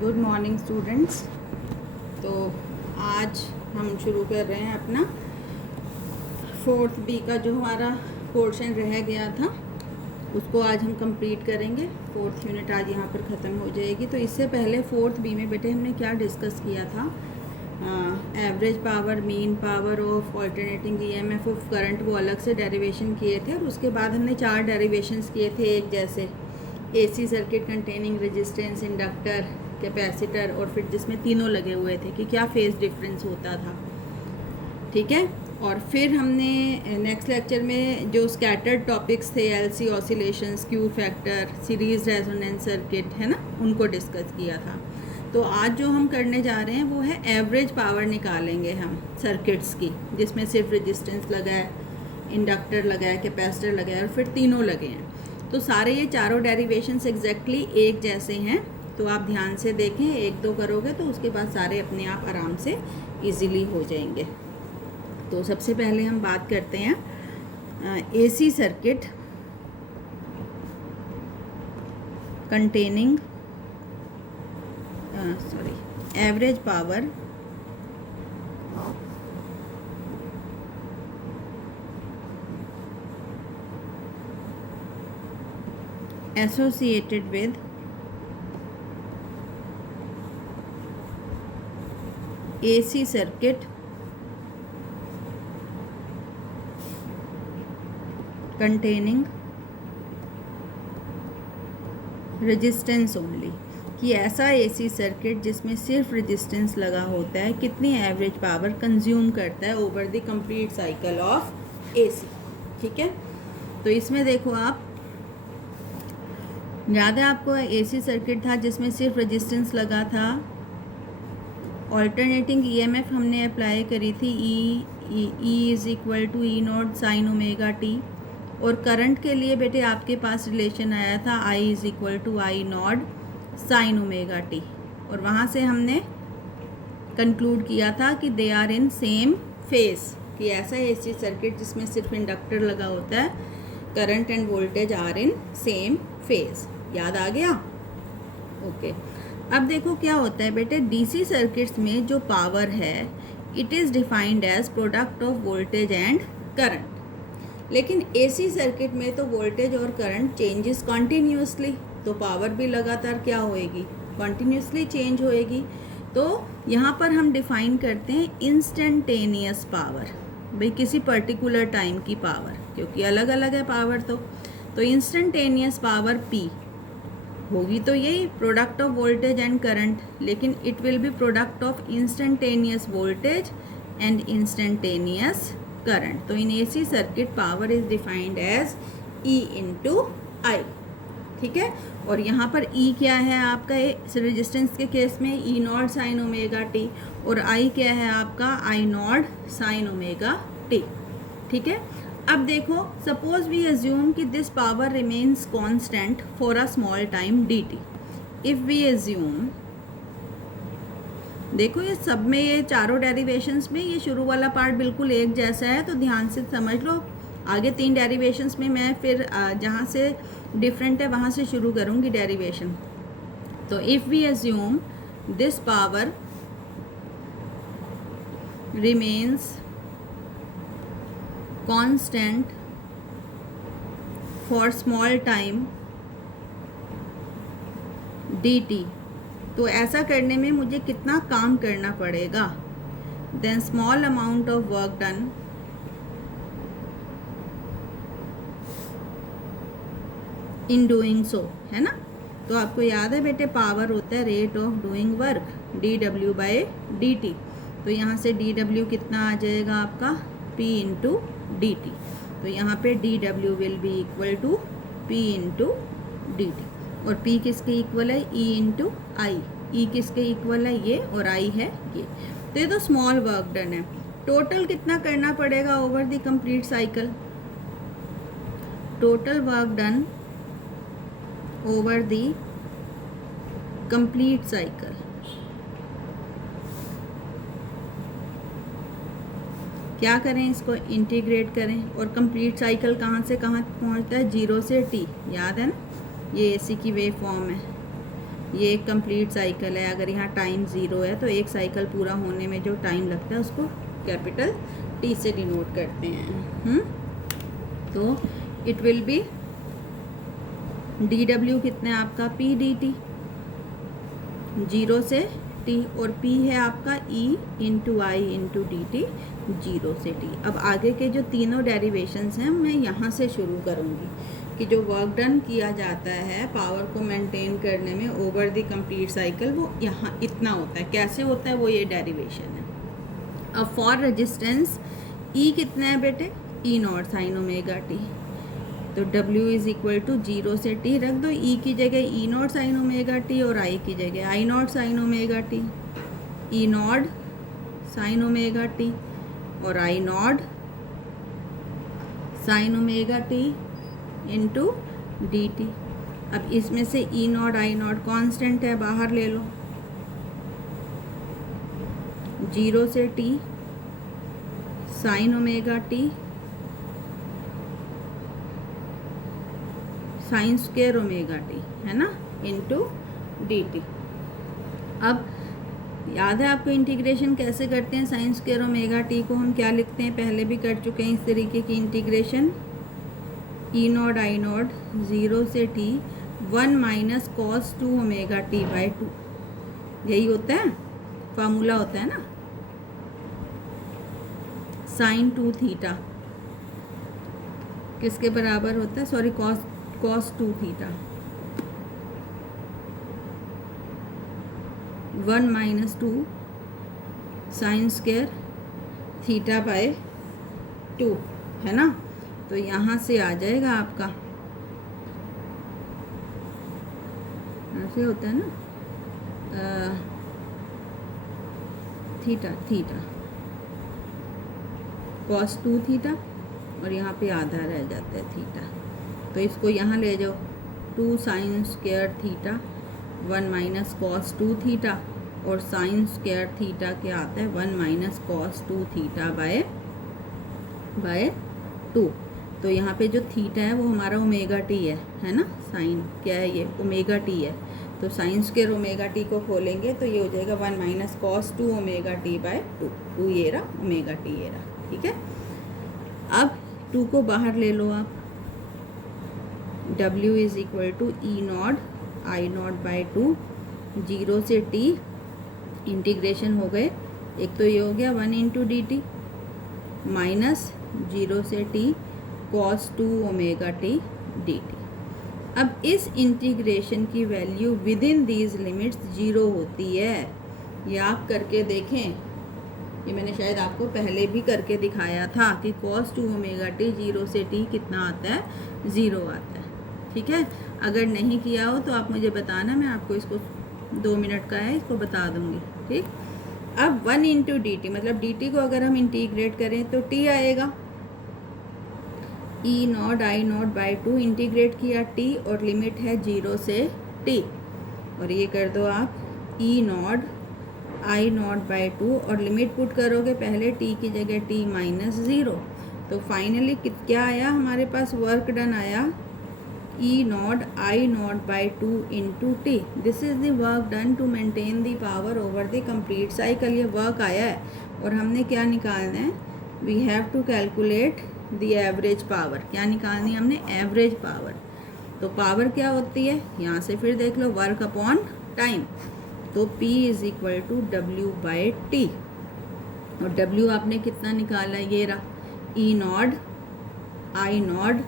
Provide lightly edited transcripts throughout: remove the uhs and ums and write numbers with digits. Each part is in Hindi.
Good morning students. तो आज हम शुरू कर रहे हैं अपना 4th बी का जो हमारा पोर्शन रह गया था उसको आज हम कंप्लीट करेंगे। 4th यूनिट आज यहाँ पर ख़त्म हो जाएगी। तो इससे पहले 4th बी में बेटे हमने क्या डिस्कस किया था? Average power, mean power of alternating EMF of current, वो अलग से डेरिवेशन किए थे। और उसके बाद हमने 4 डेरिवेशंस किए थे एक जैसे AC circuit containing resistance, inductor, capacitor, और फिर जिसमें तीनों लगे हुए थे कि क्या फेज डिफरेंस होता था। ठीक है। और फिर हमने नेक्स्ट लेक्चर में जो स्कैटर्ड टॉपिक्स थे, LC oscillations, Q factor, series resonance circuit, है ना, उनको डिस्कस किया था। तो आज जो हम करने जा रहे हैं वो है एवरेज पावर निकालेंगे हम सर्किट्स की, जिसमें सिर्फ रेजिस्टेंस लगा है, इंडक्टर लगा है, कैपेसिटर लगा है और फिर तीनों लगे हैं। तो सारे ये चारों डेरिवेशंस एग्जैक्टली एक जैसे हैं। तो आप ध्यान से देखें, एक दो करोगे तो उसके बाद सारे अपने आप आराम से इजीली हो जाएंगे। तो सबसे पहले हम बात करते हैं AC circuit containing average power associated with AC circuit containing resistance only, कि ऐसा एसी सर्किट जिसमें सिर्फ रेजिस्टेंस लगा होता है कितनी एवरेज पावर कंज्यूम करता है over the complete cycle of AC. ठीक है। तो इसमें देखो, आप याद है आपको एसी सर्किट था जिसमें सिर्फ रेजिस्टेंस लगा था। ऑल्टरनेटिंग ईएमएफ हमने अप्लाई करी थी, E is equal to E not sine omega T. और करंट के लिए बेटे आपके पास रिलेशन आया था I is equal to I not sine omega T. और वहाँ से हमने कंक्लूड किया था कि they are in same phase, कि ऐसा एसी सर्किट जिसमें सिर्फ इंडक्टर लगा होता है, current and voltage are in same phase. याद आ गया? ओके। अब देखो क्या होता है बेटे, डीसी सर्किट्स में जो पावर है it is defined as product of voltage and current. लेकिन एसी सर्किट में तो वोल्टेज और करंट चेंजेस कॉन्टीन्यूसली, तो पावर भी लगातार क्या होएगी? कॉन्टीन्यूसली चेंज होएगी। तो यहाँ पर हम डिफाइन करते हैं इंस्टेंटेनियस पावर, भाई किसी पर्टिकुलर टाइम की पावर, क्योंकि अलग अलग है पावर। तो इंस्टेंटेनियस पावर P होगी तो यही product of voltage and current, लेकिन it will be product of instantaneous voltage and instantaneous current. तो in AC circuit power is defined as E into I. ठीक है। और यहाँ पर E क्या है आपका, रेजिस्टेंस के केस में E not sine omega T, और I क्या है आपका I not sine omega t. ठीक है। अब देखो, सपोज वी अज्यूम कि this power remains constant for a small time dt। If we assume, देखो ये सब में, ये चारों डेरिवेशंस में ये शुरू वाला पार्ट बिल्कुल एक जैसा है, तो ध्यान से समझ लो। आगे 3 डेरिवेशंस में मैं फिर जहाँ से डिफरेंट है वहाँ से शुरू करूँगी डेरिवेशन। तो if we assume this power remains constant for small time dt, तो ऐसा करने में मुझे कितना काम करना पड़ेगा? Then small amount of work done in doing so, है ना। तो आपको याद है बेटे, पावर होता है rate of doing work, dw by dt। तो यहाँ से dw कितना आ जाएगा आपका? p into dt। तो यहाँ पे dw will be equal to p into dt। और p किसके इक्वल है? e into I. e किसके इक्वल है? ये, और I है ये। तो ये तो स्मॉल वर्क डन है। टोटल कितना करना पड़ेगा over the complete cycle? Total work done over the complete cycle, क्या करें? इसको इंटीग्रेट करें। और कंप्लीट साइकिल कहाँ से कहाँ पहुँचता है? 0 से t, याद है ना, ये एसी की वेव फॉर्म है। ये एक कंप्लीट साइकिल है। अगर यहाँ टाइम 0 है तो एक साइकिल पूरा होने में जो टाइम लगता है उसको कैपिटल T से डिनोट करते हैं। तो इट विल बी dw कितना है आपका pdt 0 से t, और p है आपका e इंटू आई इंटू डी टी 0 से t। अब आगे के जो तीनों डेरिवेशंस हैं मैं यहाँ से शुरू करूँगी कि जो वर्क डन किया जाता है पावर को मेंटेन करने में ओवर द कंप्लीट साइकिल वो यहाँ इतना होता है। कैसे होता है वो ये डेरिवेशन है। अब फॉर रेजिस्टेंस E कितना है बेटे, E not sine omega T, तो W इज इक्वल टू 0 से t रख दो, E की जगह E not sine omega T और I की जगह I not sine omega T, E not sine omega T और I not sine omega T into D T. अब इसमें से E not I naught constant है, बाहर ले लो, 0 से t sine omega T sine square omega T है ना इंटू डी टी। अब याद है आपको इंटीग्रेशन कैसे करते हैं साइन स्क्वायर ओमेगा टी को, हम क्या लिखते हैं, पहले भी कर चुके हैं इस तरीके की integration, E not I not 0 से t 1 minus cos 2 omega T by 2, यही होता है फार्मूला होता है ना। साइन 2 थीटा किसके बराबर होता है, sorry cos 2 theta 1 minus 2 sine square theta by 2 है ना। तो यहाँ से आ जाएगा आपका, ऐसे होता है ना थीटा कॉस 2 थीटा और यहाँ पे आधा रह जाता है थीटा, तो इसको यहाँ ले जाओ 2 sine square theta 1 minus cos 2 theta और साइन स्क्वायर थीटा क्या आता है 1 माइनस कॉस 2 थीटा बाय 2। तो यहाँ पे जो थीटा है वो हमारा ओमेगा टी है ना, साइन क्या है ये ओमेगा टी है, तो साइन स्क्वायर ओमेगा टी को खोलेंगे तो ये हो जाएगा 1 minus cos 2 omega T by 2 ये रहा ओमेगा टी ये रहा, ठीक है। अब 2 को बाहर ले लो आप, W is equal to E not I naught by 2 0 से t इंटीग्रेशन हो गए, एक तो ये हो गया 1 इंटू डी टी माइनस 0 से t cos 2 omega t d T. अब इस इंटीग्रेशन की value with in these limits 0 होती है, ये आप करके देखें, ये मैंने शायद आपको पहले भी करके दिखाया था कि cos 2 ओमेगा टी 0 से t कितना आता है, 0 आता है, ठीक है। अगर नहीं किया हो तो आप मुझे बताना, मैं आपको इसको 2 मिनट का है इसको बता दूंगी, ठीक। अब 1 इंटू डी टी, मतलब डी टी को अगर हम इंटीग्रेट करें तो t आएगा, E not I naught by 2 integrate किया t और लिमिट है 0 से t, और ये कर दो आप E not I naught by 2 और लिमिट पुट करोगे पहले t की जगह t माइनस 0, तो फाइनली क्या आया हमारे पास, वर्क डन आया E not I naught by 2 into T. This is the work done to maintain the power over the complete cycle, ये वर्क आया है और हमने क्या निकालना है, we have to calculate the average power, क्या निकालनी है हमने, एवरेज पावर। तो पावर क्या होती है, यहाँ से फिर देख लो, वर्क अपॉन टाइम, तो P is equal to W by T, और W आपने कितना निकाला, ये रहा E not I naught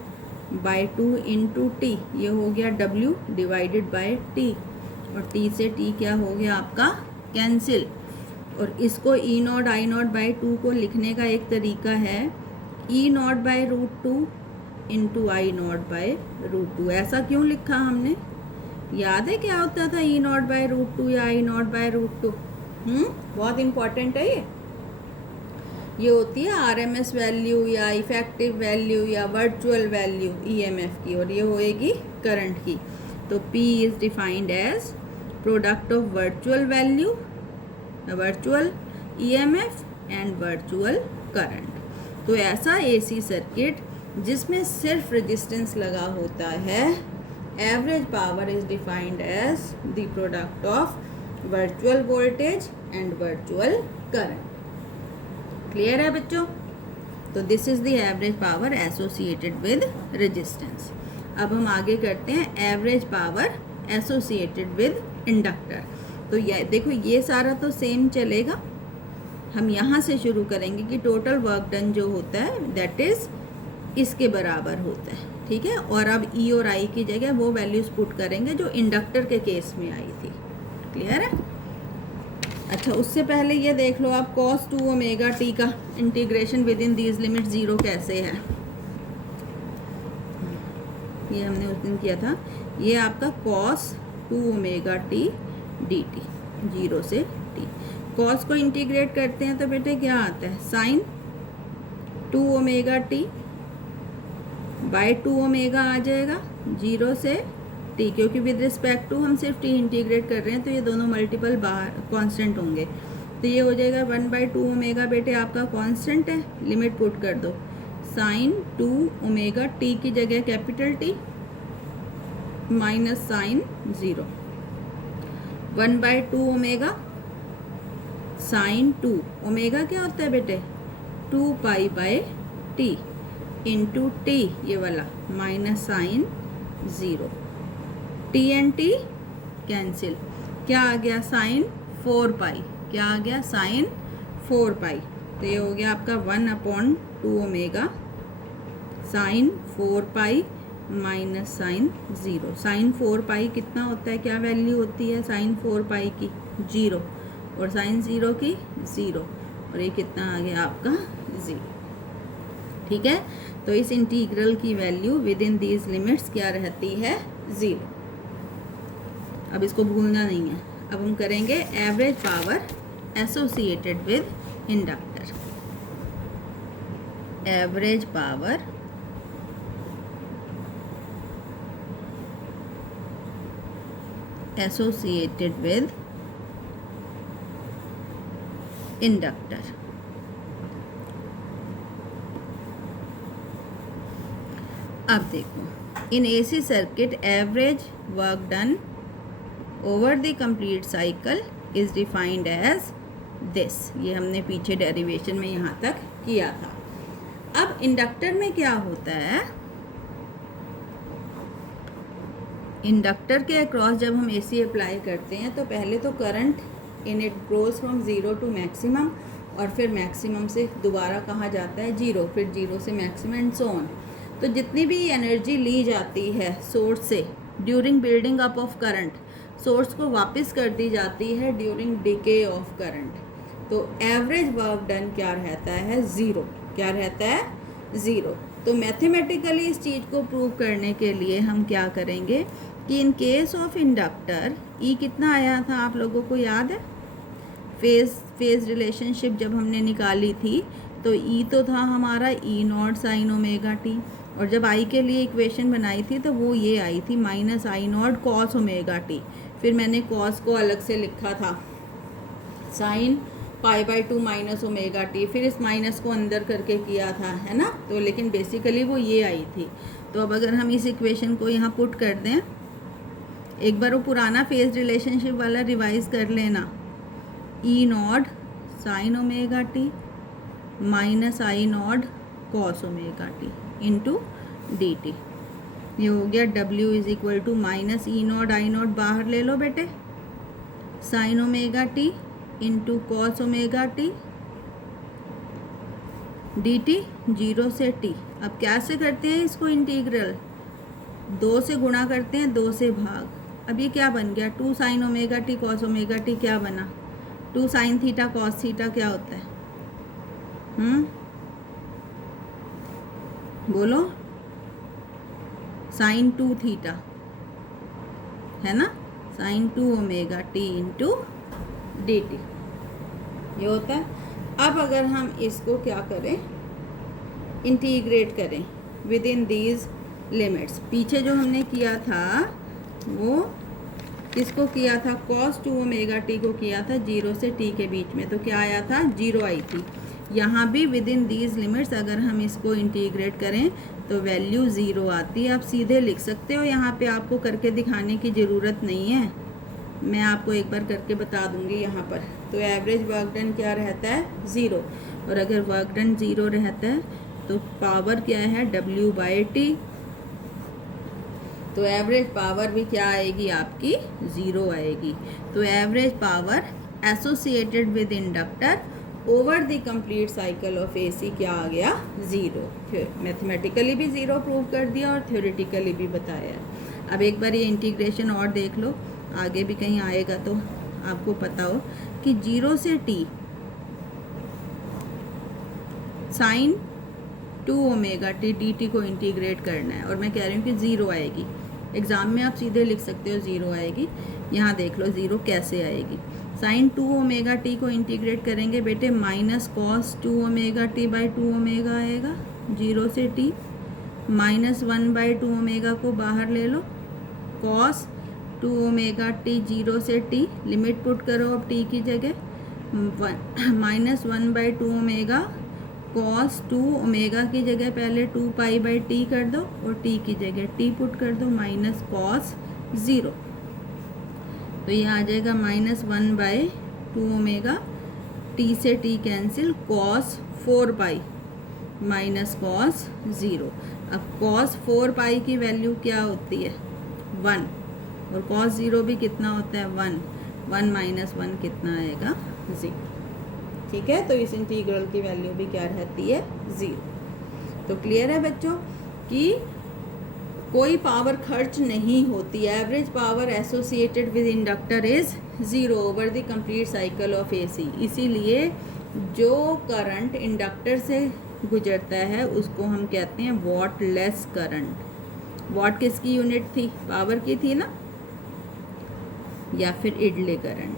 by 2 into T, ये हो गया W डिवाइडेड बाई टी, और T से T क्या हो गया आपका कैंसिल, और इसको E not I naught by 2 को लिखने का एक तरीका है E naught by root 2 into I naught by root 2। ऐसा क्यों लिखा हमने, याद है क्या होता था ई नॉट बाई रूट 2 या आई नॉट बाई रूट 2, बहुत इंपॉर्टेंट है ये होती है आरएमएस वैल्यू या इफेक्टिव वैल्यू या वर्चुअल वैल्यू ईएमएफ की, और ये होएगी करंट की। तो P is defined as product of virtual value, virtual EMF and virtual current. तो ऐसा एसी सर्किट जिसमें सिर्फ रेजिस्टेंस लगा होता है average power is defined as the product of virtual voltage and virtual current. Clear है बच्चों? तो this is the average power associated with resistance. अब हम आगे करते हैं average power associated with inductor. तो ये देखो, ये सारा तो सेम चलेगा। हम यहाँ से शुरू करेंगे कि टोटल वर्क डन जो होता है दैट इज इसके बराबर होता है, ठीक है। और अब ई और आई की जगह वो वैल्यूज पुट करेंगे जो इंडक्टर के केस में आई थी। क्लियर है? अच्छा, उससे पहले ये देख लो आप cos 2 ओमेगा टी का integration with in these limit zero कैसे है। ये हमने उस दिन किया था। ये आपका cos 2 omega t d t, 0 से t। cos को इंटीग्रेट करते हैं तो बेटे क्या आता है, sin 2 omega T by 2 omega आ जाएगा 0 से t, क्योंकि विद रिस्पेक्ट टू हम सिर्फ t इंटीग्रेट कर रहे हैं तो ये दोनों मल्टीपल बाहर कांस्टेंट होंगे। तो ये हो जाएगा 1/2 ओमेगा बेटे आपका कांस्टेंट है, लिमिट पुट कर दो। sin 2 ओमेगा t की जगह capital T minus sin 0, 1/2 omega sin 2 omega क्या होता है बेटे 2 pi by T into T, ये वाला minus sin 0। T and T cancel, क्या आ गया sin 4 पाई, क्या आ गया sin 4 पाई। तो ये हो गया आपका 1/2 omega sin 4 pi minus sin 0। sin 4 पाई कितना होता है, क्या वैल्यू होती है sin 4 पाई की 0 और sin 0 की 0, और ये कितना आ गया आपका 0। ठीक है, तो इस इंटीग्रल की value with in these limits क्या रहती है 0। अब इसको भूलना नहीं है। अब हम करेंगे average power associated with inductor. Average power associated with inductor. अब देखो, in AC circuit average work done over the complete cycle is defined as this. ये हमने पीछे डेरिवेशन में यहाँ तक किया था। अब इंडक्टर में क्या होता है, इंडक्टर के अक्रॉस जब हम एसी अप्लाई करते हैं तो पहले तो current in it goes from 0 to maximum, और फिर मैक्सिमम से दोबारा कहाँ जाता है 0, फिर 0 से मैक्सिमम एंड सो ऑन। तो जितनी भी एनर्जी ली जाती है सोर्स से during building up of current, source को वापस कर दी जाती है ड्यूरिंग डिके ऑफ करंट। तो एवरेज वर्क डन क्या रहता है 0, क्या रहता है 0। तो मैथमेटिकली इस चीज़ को प्रूव करने के लिए हम क्या करेंगे कि इन केस ऑफ इंडक्टर ई कितना आया था आप लोगों को याद है, फेज रिलेशनशिप जब हमने निकाली थी तो ई तो था हमारा ई नॉट साइन ओमेगा टी, और जब आई के लिए इक्वेशन बनाई थी तो वो ये आई थी minus I not cos omega T. फिर मैंने कॉस को अलग से लिखा था साइन π/2 माइनस ओमेगा टी, फिर इस माइनस को अंदर करके किया था, है ना। तो लेकिन बेसिकली वो ये आई थी। तो अब अगर हम इस इक्वेशन को यहाँ पुट कर दें, एक बार वो पुराना फेज रिलेशनशिप वाला रिवाइज कर लेना, E not sine omega T minus I not cos omega T into D T. ये हो गया W is equal to minus E not I nought बाहर ले लो बेटे, sine omega T into cos omega t d t 0 से t। अब कैसे करते हैं इसको इंटीग्रल, 2 से गुणा करते हैं, 2 से भाग। अब ये क्या बन गया 2 sign omega T cos omega T, क्या बना 2 साइन थीटा कॉस थीटा क्या होता है, बोलो, साइन 2 थीटा है ना, sine 2 omega T into D T ये होता है। अब अगर हम इसको क्या करें इंटीग्रेट करें विद इन दीज लिमिट्स, पीछे जो हमने किया था वो किसको किया था, cos 2 ओमेगा टी को किया था 0 से t के बीच में, तो क्या आया था 0 आई थी। यहाँ भी विद इन दीज लिमिट्स अगर हम इसको इंटीग्रेट करें तो वैल्यू 0 आती है। आप सीधे लिख सकते हो, यहाँ पे आपको करके दिखाने की ज़रूरत नहीं है, मैं आपको एक बार करके बता दूंगी यहाँ पर। तो एवरेज वर्क डन क्या रहता है? 0। और अगर वर्क डन 0 रहता है तो पावर क्या है? W/T। तो एवरेज पावर भी क्या आएगी आपकी? 0 आएगी। तो average power associated with inductor over the complete cycle of AC क्या आ गया? 0। फिर मैथमेटिकली भी 0 प्रूव कर दिया और थ्योरेटिकली भी बताया। अब एक बार ये इंटीग्रेशन और देख लो, आगे भी कहीं आएगा तो आपको पता हो कि 0 से T साइन 2ωt dt को इंटीग्रेट करना है, और मैं कह रही हूँ कि 0 आएगी। एग्ज़ाम में आप सीधे लिख सकते हो 0 आएगी। यहाँ देख लो 0 कैसे आएगी। साइन 2ωt को इंटीग्रेट करेंगे बेटे, माइनस कॉस 2ωt/2ω आएगा 0 से T। -1/2ω को बाहर ले लो, कॉस 2ωt 0 से T। लिमिट पुट करो अब T की जगह, -1/2ω कॉस 2ω की जगह पहले 2π/T कर दो और T की जगह T पुट कर दो, माइनस कॉस 0। तो ये आ जाएगा -1/2ω, T से T cancel, cos 4π minus cos 0। अब कॉस 4π की वैल्यू क्या होती है? 1। और कॉस 0 भी कितना होता है? 1। 1 - 1 कितना आएगा? 0। ठीक है, तो इस इंटीग्रल की वैल्यू भी क्या रहती है? 0। तो क्लियर है बच्चों कि कोई पावर खर्च नहीं होती। Average power associated with inductor is 0 over the complete cycle of AC। इसीलिए जो करंट इंडक्टर से गुजरता है उसको हम कहते हैं वॉटलेस करंट। वॉट किसकी यूनिट थी? पावर की थी ना, या फिर इडले करंट।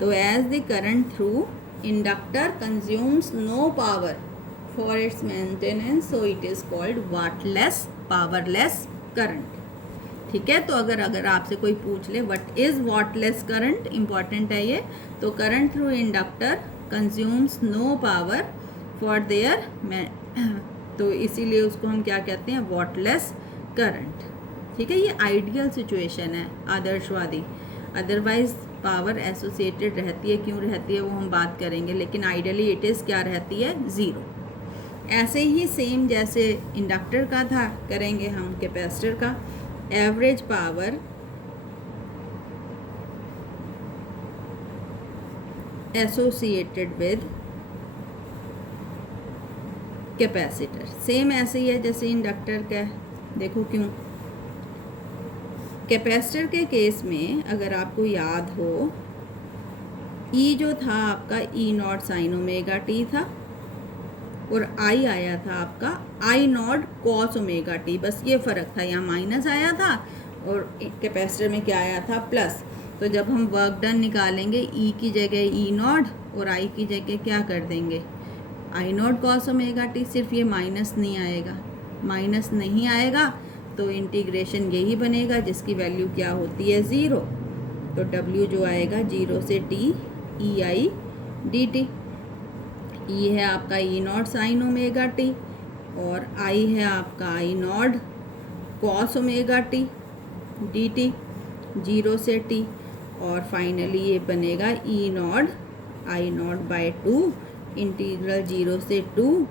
तो as the current through inductor consumes no power for its maintenance, so it is called wattless powerless current. ठीक है, तो अगर आपसे कोई पूछ ले what is wattless current, important है ये। तो current through inductor consumes no power for there, तो इसीलिए उसको हम क्या कहते हैं? Wattless current. ठीक है, ये आइडियल सिचुएशन है, आदर्शवादी। अदरवाइज पावर एसोसिएटेड रहती है, क्यों रहती है वो हम बात करेंगे, लेकिन आइडियली इट इज़ क्या रहती है? 0। ऐसे ही सेम जैसे इंडक्टर का था करेंगे हम कैपेसिटर का। Average power associated with capacitor same ऐसे ही है जैसे इंडक्टर का। देखो क्यों, कैपेसिटर के केस में अगर आपको याद हो, E जो था आपका E0 साइन ओमेगा टी था, और I आया था आपका I0 कॉस ओमेगा टी। बस ये फ़र्क था, यहाँ माइनस आया था और कैपेसिटर में क्या आया था? प्लस। तो जब हम वर्क डन निकालेंगे, E की जगह E0 और I की जगह क्या कर देंगे? I0 cos omega T. सिर्फ ये माइनस नहीं आएगा, माइनस नहीं आएगा तो इंटीग्रेशन यही बनेगा जिसकी वैल्यू क्या होती है? 0। तो W जो आएगा 0 से T EI dt। E है आपका E0 साइन ओमेगा टी और I है आपका I0 cos omega T dt 0 से T। और फाइनली ये बनेगा E0 I0/2 इंटीग्रल 0 से 2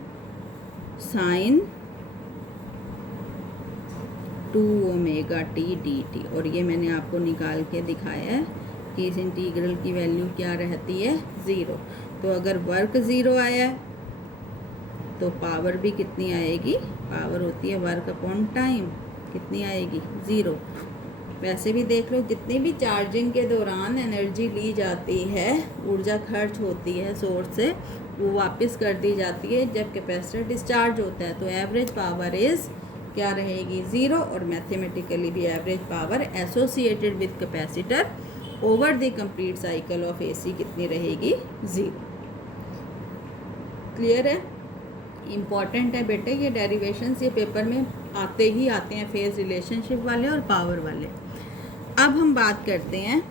साइन 2 ओमेगा टी dt। और ये मैंने आपको निकाल के दिखाया है कि इस इंटीग्रल की वैल्यू क्या रहती है? 0। तो अगर वर्क 0 आया है तो पावर भी कितनी आएगी? पावर होती है वर्क अपॉन टाइम, कितनी आएगी? 0। वैसे भी देख लो, जितनी भी चार्जिंग के दौरान एनर्जी ली जाती है, ऊर्जा खर्च होती है सोर्स से, वो वापस कर दी जाती है जब कैपेसिटर डिस्चार्ज होता है। तो एवरेज पावर इज़ क्या रहेगी? 0। और मैथमेटिकली भी average power associated with capacitor over the complete cycle of AC कितनी रहेगी? 0। क्लियर है? इम्पॉर्टेंट है बेटे ये डेरिवेशंस, ये पेपर में आते ही आते हैं, फेज रिलेशनशिप वाले और पावर वाले। अब हम बात करते हैं,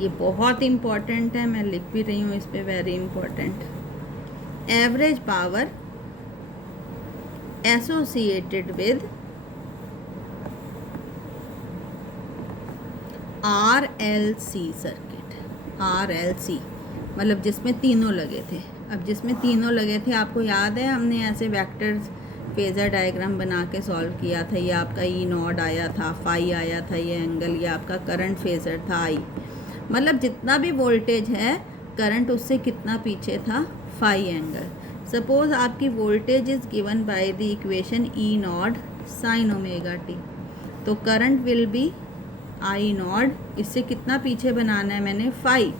ये बहुत इम्पॉर्टेंट है, मैं लिख भी रही हूँ इस पे, very important. Average power associated with RLC circuit. RLC मतलब जिसमें तीनों लगे थे। अब जिसमें तीनों लगे थे, आपको याद है हमने ऐसे वेक्टर्स फेज़र डायग्राम बना के सॉल्व किया था। ये आपका ई नॉड आया था, फाई आया था, ये एंगल, ये आपका करंट फेज़र था आई। मतलब जितना भी वोल्टेज है करंट उससे कितना पीछे था, फाई एंगल। सपोज आपकी voltage is given by the equation E nought sine omega T, तो current will be I nought, इससे कितना पीछे बनाना है मैंने, फाई,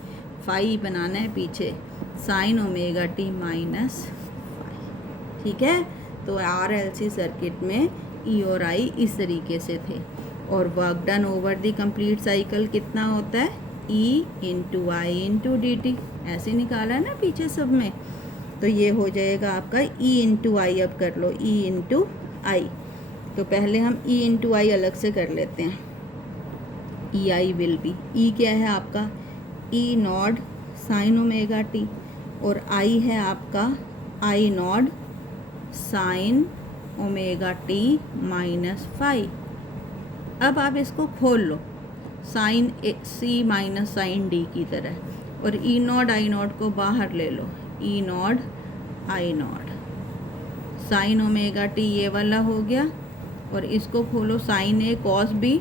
फाई बनाना है पीछे, sine omega T minus phi. ठीक है, तो RLC सर्किट में ई और आई इस तरीके से थे। और work done over the complete cycle कितना होता है, E इंटू आई इंटू डी टी, ऐसे निकाला है ना पीछे सब में। तो ये हो जाएगा आपका E इंटू आई। अब कर लो E इंटू आई। तो पहले हम E इंटू आई अलग से कर लेते हैं। ई आई विल बी, ई क्या है आपका, E nought sine omega T, और आई है आपका I nought sine omega T minus phi. अब आप इसको खोल लो sine C minus sine D की तरह, और ई नॉड आई नॉड को बाहर ले लो, ई nought I nought sine omega T ये वाला हो गया, और इसको खोलो साइन ए कॉस बी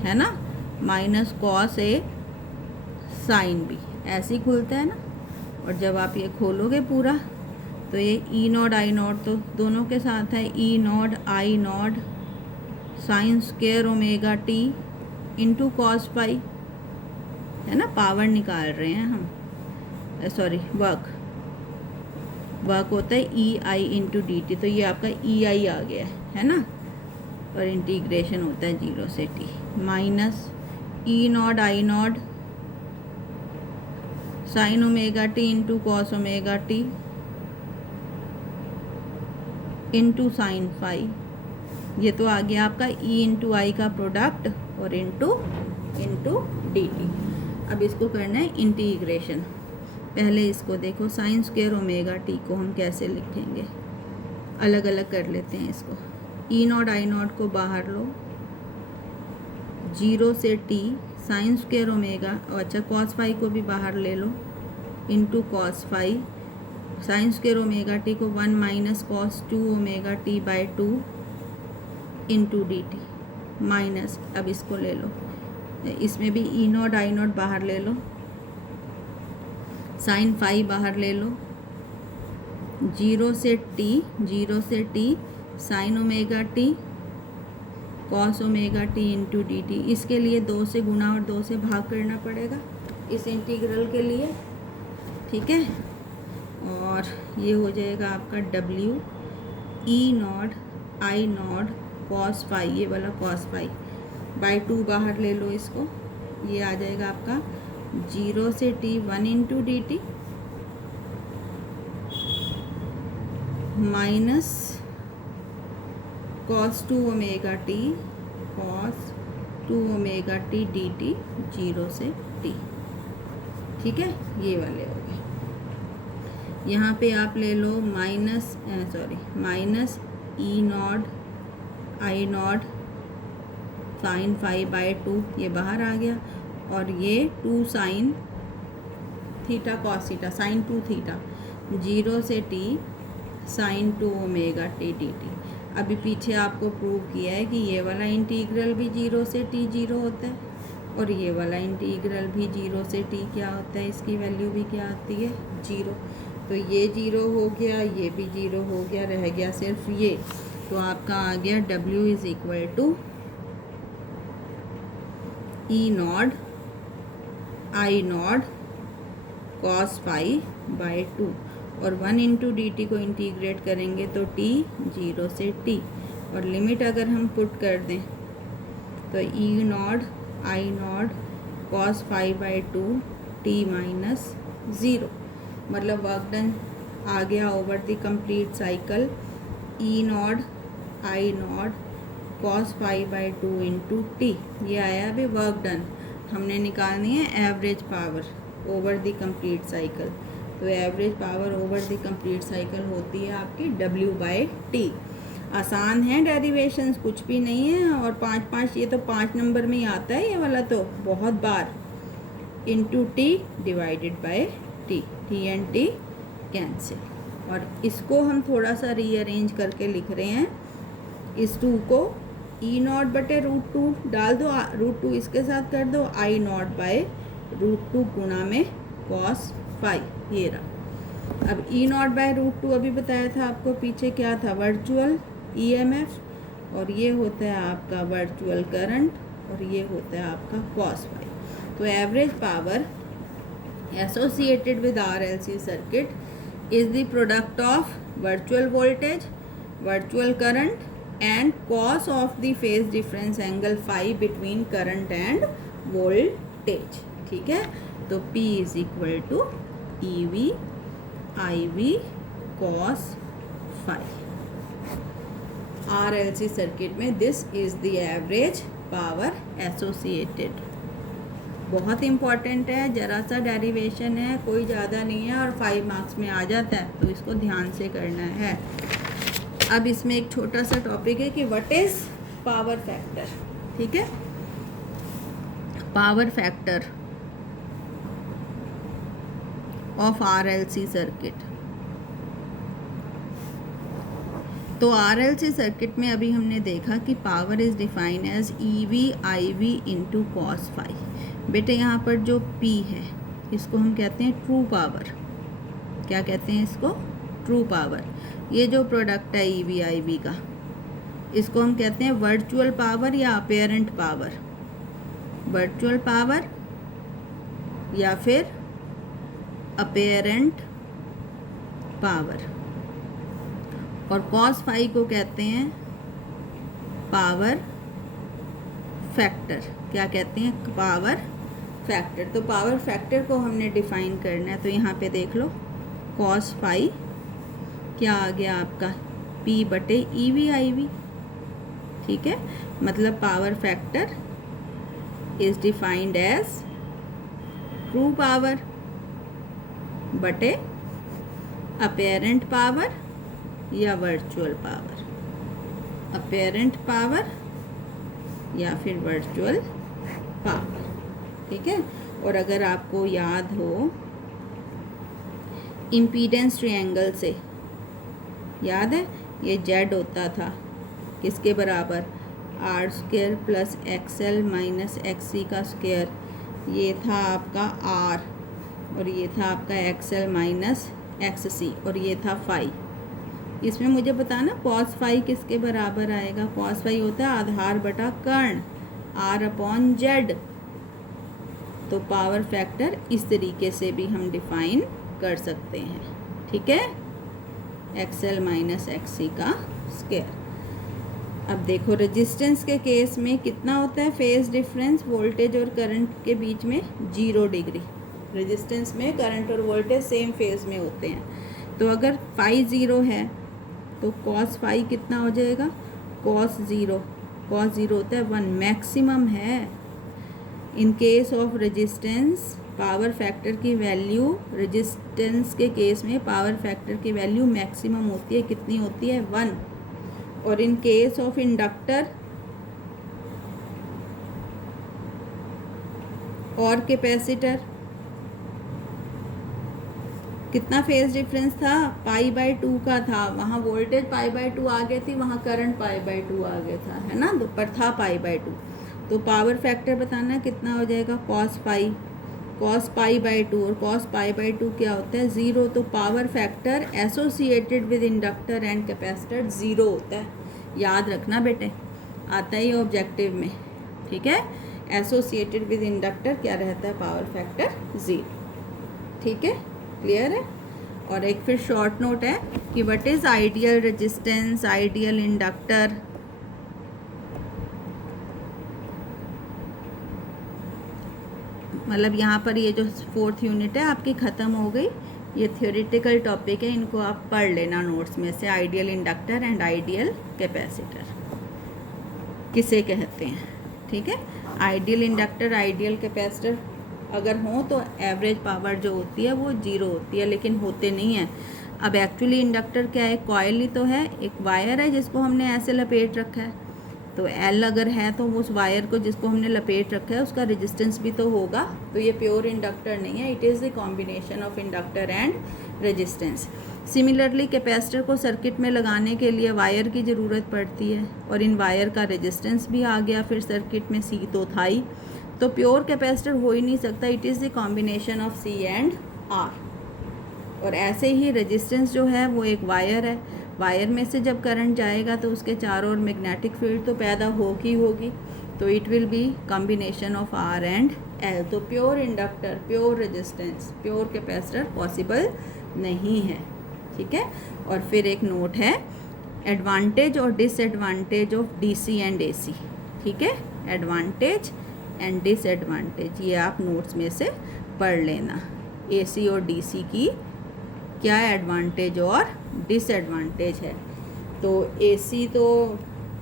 है ना, minus cos A sine B, ऐसे ही खुलता है ना। और जब आप ये खोलोगे पूरा तो ये ई नॉड आई नॉड तो दोनों के साथ है, E nought I nought sine square omega T into cos pi, है ना, पावर निकाल रहे हैं हम, सॉरी वर्क होता है ई आई इंटू डी टी, तो ये आपका ई आई आ गया है ना, और इंटीग्रेशन होता है 0 से t minus E nought I nought sine omega T into cos omega T into sine phi. ये तो आ गया आपका E इंटू आई का प्रोडक्ट और इंटू डी टी। अब इसको करना है इंटीग्रेशन। पहले इसको देखो, साइन स्क्वायर ओमेगा टी को हम कैसे लिखेंगे, अलग अलग कर लेते हैं इसको। ई नॉट आई नॉट को बाहर लो, 0 से t साइन स्क्वायर ओमेगा, अच्छा कॉस फाई को भी बाहर ले लो, into cos phi, sine square omega t को 1 minus cos 2 omega T by 2 into D t minus, अब इसको ले लो, इसमें भी ई नॉट आई नॉट बाहर ले लो, साइन फाई बाहर ले लो, 0 से t sine omega T cos omega T into D T. इसके लिए 2 से गुणा और 2 से भाग करना पड़ेगा इस इंटीग्रल के लिए, ठीक है। और ये हो जाएगा आपका W E not I not cos phi, ये वाला कॉस फाई बाई 2 बाहर ले लो इसको, ये आ जाएगा आपका 0 से t 1 into D t minus cos 2 omega T cos 2 omega t d t 0 से t, ठीक है। ये वाले हो गए। यहाँ पे आप ले लो minus E not I not sine phi by 2, ये बाहर आ गया, और ये 2 sine theta cos theta sine 2 theta 0 से t sine 2 omega t d t. अभी पीछे आपको प्रूव किया है कि ये वाला इंटीग्रल भी 0 से t 0 होता है, और ये वाला इंटीग्रल भी 0 से t क्या होता है, इसकी वैल्यू भी क्या आती है 0। तो ये 0 हो गया, ये भी 0 हो गया, रह गया सिर्फ ये। तो आपका आ गया W is equal to E not I not cos phi by 2, और 1 इंटू डी टी को इंटीग्रेट करेंगे तो t 0 से t, और लिमिट अगर हम पुट कर दें तो E not I not cos phi by 2 t minus 0, मतलब वर्क डन आ गया over the complete cycle E not I not cos phi by 2 into T. ये आया अभी वर्क डन। हमने निकालनी है average power over the complete cycle, तो average power over the complete cycle होती है आपकी W/T। आसान है डेरिवेशंस, कुछ भी नहीं है। और 5 ये तो 5 नंबर में ही आता है ये वाला, तो बहुत बार into T divided by T, T and T cancel. और इसको हम थोड़ा सा रीअरेंज करके लिख रहे हैं। इस 2 को E0/√2 डाल दो, √2 इसके साथ कर दो, I0/√2 गुणा में cos phi, ये रहा। अब E0/√2 अभी बताया था आपको पीछे क्या था, वर्चुअल EMF, और ये होता है आपका वर्चुअल करंट, और ये होता है आपका cos phi। तो average power associated with RLC circuit is the product of virtual voltage, virtual current and cos of the phase difference angle phi between current and voltage। ठीक है, तो P is equal to EV IV cos phi। RLC circuit में this is the average power associated. बहुत इंपॉर्टेंट है, जरा सा डेरिवेशन है, कोई ज़्यादा नहीं है, और 5 मार्क्स में आ जाता है, तो इसको ध्यान से करना है। अब इसमें एक छोटा सा टॉपिक है कि व्हाट इज पावर फैक्टर। ठीक है, power factor of RLC circuit. तो RLC सर्किट में अभी हमने देखा कि power is defined as EV IV into cos phi। बेटे यहाँ पर जो P है इसको हम कहते हैं ट्रू पावर। क्या कहते हैं इसको? True power. ये जो प्रोडक्ट है EV IV का, इसको हम कहते हैं वर्चुअल पावर या अपेरेंट पावर। वर्चुअल पावर या फिर अपेरेंट पावर। और cos phi को कहते हैं पावर फैक्टर। क्या कहते हैं? Power factor. तो पावर फैक्टर को हमने डिफाइन करना है, तो यहाँ पे देख लो cos phi क्या आ गया आपका, P/EV IV। ठीक है, मतलब power factor is defined as true power बटे अपेरेंट पावर या वर्चुअल पावर। अपेरेंट पावर या फिर वर्चुअल पावर। ठीक है, और अगर आपको याद हो इम्पीडेंस ट्रायंगल से, याद है ये Z होता था किसके बराबर, R² plus XL minus XC का स्क्वायर। ये था आपका R और ये था आपका XL माइनस XC और ये था फाई। इसमें मुझे बताना cos phi किसके बराबर आएगा। cos phi होता है आधार बटा कर्ण R/Z। तो पावर फैक्टर इस तरीके से भी हम डिफाइन कर सकते हैं। ठीक है, XL माइनस XC का स्क्वायर। अब देखो रेजिस्टेंस के केस में कितना होता है फेज डिफरेंस वोल्टेज और करंट के बीच में, 0 डिग्री। रेजिस्टेंस में करंट और वोल्टेज सेम फेज में होते हैं। तो अगर phi 0 है तो cos phi कितना हो जाएगा, cos 0 होता है 1, मैक्सिमम है। In case of resistance power factor की वैल्यू, रेजिस्टेंस के केस में पावर फैक्टर की वैल्यू मैक्सिमम होती है, कितनी होती है, 1। और इन केस ऑफ इंडक्टर और कैपेसिटर कितना फेज डिफरेंस था, π/2 का था। वहाँ वोल्टेज π/2 आ गई थी, वहाँ करंट π/2 आ गया था, है ना, पर था π/2। तो पावर फैक्टर बताना कितना हो जाएगा, cos π/2 और cos π/2 क्या होता है, 0। तो power factor associated with inductor and capacitor 0 होता है। याद रखना बेटे, आता है ये ऑब्जेक्टिव में। ठीक है, एसोसिएटेड विद इंडक्टर क्या रहता है, पावर फैक्टर 0। ठीक है, क्लियर है। और एक फिर शॉर्ट नोट है कि what is ideal resistance, ideal inductor. मतलब यहाँ पर ये जो 4th यूनिट है आपकी ख़त्म हो गई। ये थ्योरेटिकल टॉपिक है, इनको आप पढ़ लेना नोट्स में से। Ideal inductor and ideal capacitor किसे कहते हैं। ठीक है, आइडियल इंडक्टर, आइडियल कैपेसिटर अगर हों तो एवरेज पावर जो होती है वो 0 होती है, लेकिन होते नहीं हैं। अब एक्चुअली इंडक्टर क्या है, कॉइल ही तो है, एक वायर है जिसको हमने ऐसे लपेट रखा है। तो L अगर है तो उस वायर को जिसको हमने लपेट रखा है उसका रेजिस्टेंस भी तो होगा। तो ये प्योर इंडक्टर नहीं है, it is the combination of inductor and resistance. Similarly capacitor को सर्किट में लगाने के लिए वायर की ज़रूरत पड़ती है, और इन वायर का रेजिस्टेंस भी आ गया फिर सर्किट में, C तो था ही। तो प्योर कैपेसिटर हो ही नहीं सकता, it is the combination of C and R। और ऐसे ही रेजिस्टेंस जो है वो एक वायर है, वायर में से जब करंट जाएगा तो उसके चारों ओर मैग्नेटिक फील्ड तो पैदा होगी, तो it will B combination of R and L। तो pure inductor, pure resistance, pure capacitor possible नहीं है, ठीक है। और फिर एक नोट है, एडवांटेज और disadvantage of DC and AC, ठीक है। एडवांटेज एंड डिसएडवांटेज ये आप नोट्स में से पढ़ लेना, AC और DC की क्या एडवांटेज और डिसएडवांटेज है। तो AC तो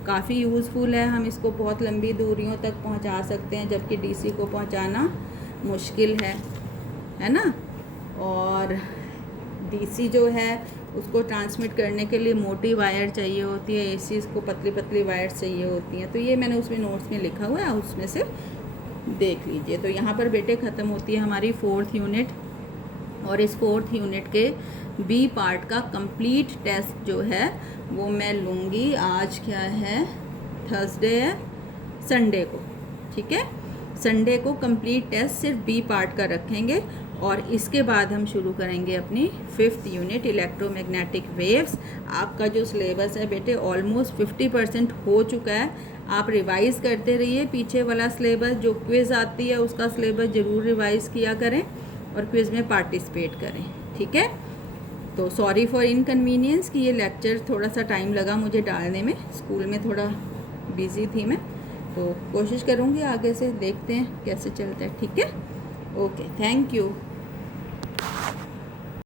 काफ़ी यूज़फुल है, हम इसको बहुत लंबी दूरियों तक पहुंचा सकते हैं, जबकि DC को पहुंचाना मुश्किल है ना। और DC जो है उसको ट्रांसमिट करने के लिए मोटी वायर चाहिए होती है, AC इसको पतली पतली वायर चाहिए होती हैं। तो ये मैंने उसमें नोट्स में लिखा हुआ है, उसमें से देख लीजिए। तो यहाँ पर बेटे ख़त्म होती है हमारी 4th यूनिट, और इस 4th यूनिट के B पार्ट का कंप्लीट टेस्ट जो है वो मैं लूँगी, आज क्या है, थर्सडे है, संडे को, ठीक है। संडे को कंप्लीट टेस्ट सिर्फ B पार्ट का रखेंगे, और इसके बाद हम शुरू करेंगे अपनी 5th यूनिट इलेक्ट्रोमैग्नेटिक वेव्स। आपका जो सिलेबस है बेटे ऑलमोस्ट 50% हो चुका है, आप रिवाइज़ करते रहिए। पीछे वाला सिलेबस जो क्विज़ आती है उसका सिलेबस ज़रूर रिवाइज़ किया करें, और क्विज़ में पार्टिसिपेट करें, ठीक है। तो सॉरी फॉर इनकन्वीनियंस कि ये लेक्चर थोड़ा सा टाइम लगा मुझे डालने में, स्कूल में थोड़ा बिज़ी थी मैं, तो कोशिश करूँगी आगे से, देखते हैं कैसे चलता है, ठीक है। Okay, thank you.